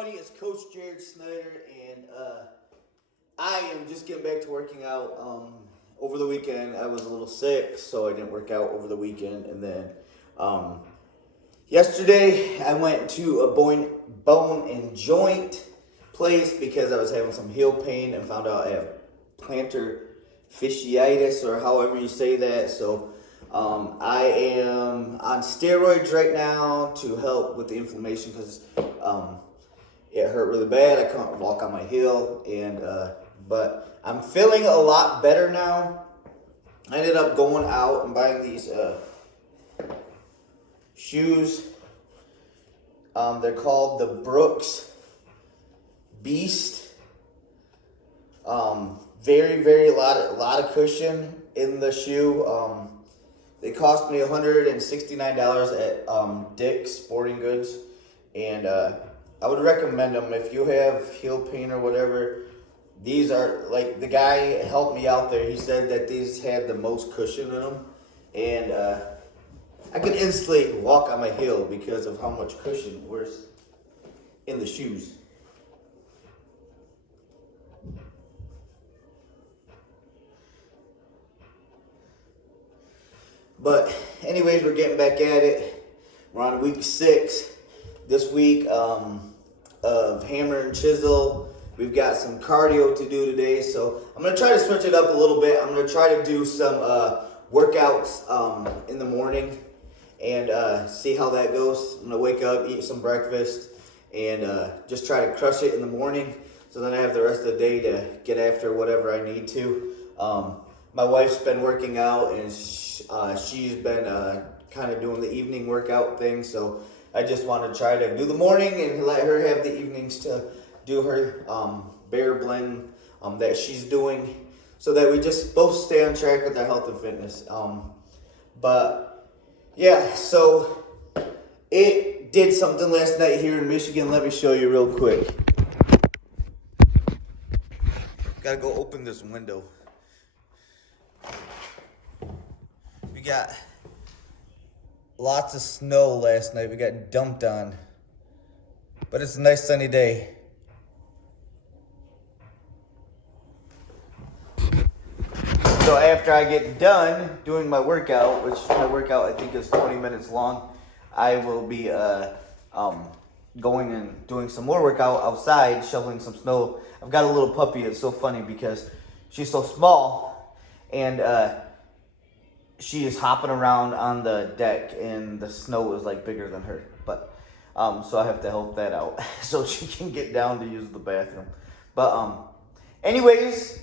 everybody, it's Coach Jared Snyder, and I am just getting back to working out. Over the weekend, I was a little sick, so I didn't work out over the weekend, and then yesterday I went to a bone and joint place because I was having some heel pain and found out I have plantar fasciitis, or however you say that. So I am on steroids right now to help with the inflammation because it hurt really bad. I couldn't walk on my heel, and but I'm feeling a lot better now. I ended up going out and buying these shoes. They're called the Brooks Beast. Very lot of cushion in the shoe. They cost me $169 at Dick's Sporting Goods, and I would recommend them if you have heel pain or whatever. These are, like, the guy helped me out there. He said that these had the most cushion in them, and I could instantly walk on my heel because of how much cushion was in the shoes. But anyways, we're getting back at it. We're on week 6 this week of hammer and chisel. We've got some cardio to do today, so I'm going to try to switch it up a little bit. I'm going to try to do some workouts in the morning and see how that goes. I'm going to wake up, eat some breakfast, and just try to crush it in the morning, so then I have the rest of the day to get after whatever I need to. My wife's been working out, and she's been kind of doing the evening workout thing, so I just want to try to do the morning and let her have the evenings to do her bear blend that she's doing, so that we just both stay on track with our health and fitness. But yeah, so it did something last night here in Michigan. Let me show you real quick. Gotta go open this window. We got lots of snow last night. We got dumped on, but it's a nice sunny day. So after I get done doing my workout, which my workout I think is 20 minutes long, I will be going and doing some more workout outside, shoveling some snow. I've got a little puppy. It's so funny because she's so small, and she is hopping around on the deck, and the snow is like bigger than her. But so I have to help that out so she can get down to use the bathroom. But anyways,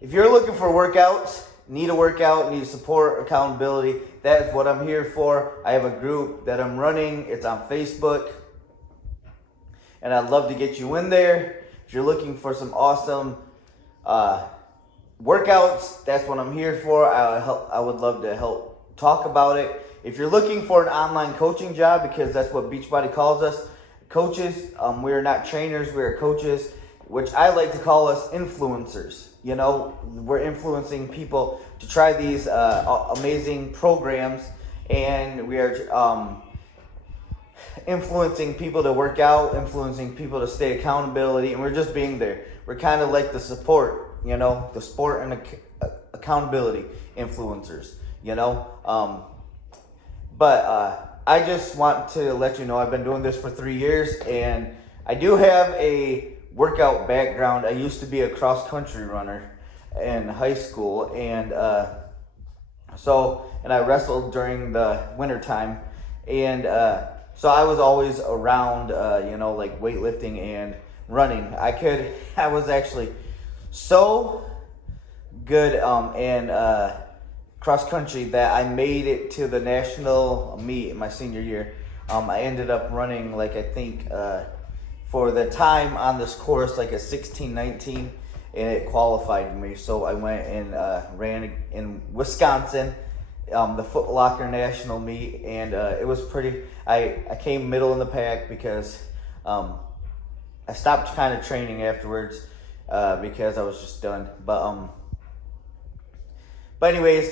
if you're looking for workouts, need a workout, need support, accountability, that is what I'm here for. I have a group that I'm running. It's on Facebook, and I'd love to get you in there. If you're looking for some awesome workouts, that's what I'm here for. I would love to help talk about it. If you're looking for an online coaching job, because that's what Beachbody calls us, coaches, we are not trainers, we are coaches, which I like to call us influencers. You know, we're influencing people to try these amazing programs, and we are influencing people to work out, influencing people to stay accountability, and we're just being there. We're kind of like the support, you know, the sport and accountability influencers, you know. But I just want to let you know I've been doing this for 3 years, and I do have a workout background. I used to be a cross-country runner in high school, and I wrestled during the winter time, and so I was always around, you know, like weightlifting and running. I was actually so good in cross country that I made it to the national meet my senior year. I ended up running, like, I think for the time on this course, like a 16:19, and it qualified me. So I went and ran in Wisconsin, the Foot Locker national meet, and it was pretty. I came middle in the pack because I stopped kind of training afterwards because I was just done. But anyways,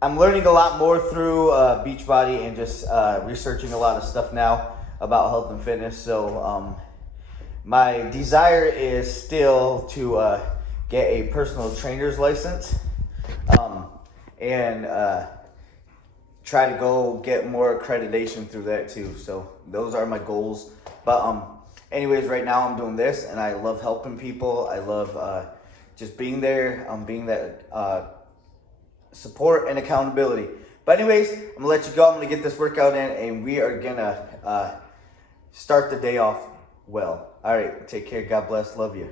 I'm learning a lot more through Beachbody and just researching a lot of stuff now about health and fitness. So my desire is still to get a personal trainer's license, and try to go get more accreditation through that too. So those are my goals. But anyways, right now I'm doing this, and I love helping people. I love just being there, being that support and accountability. But anyways, I'm gonna let you go. I'm gonna get this workout in, and we are gonna start the day off well. All right, take care. God bless. Love you.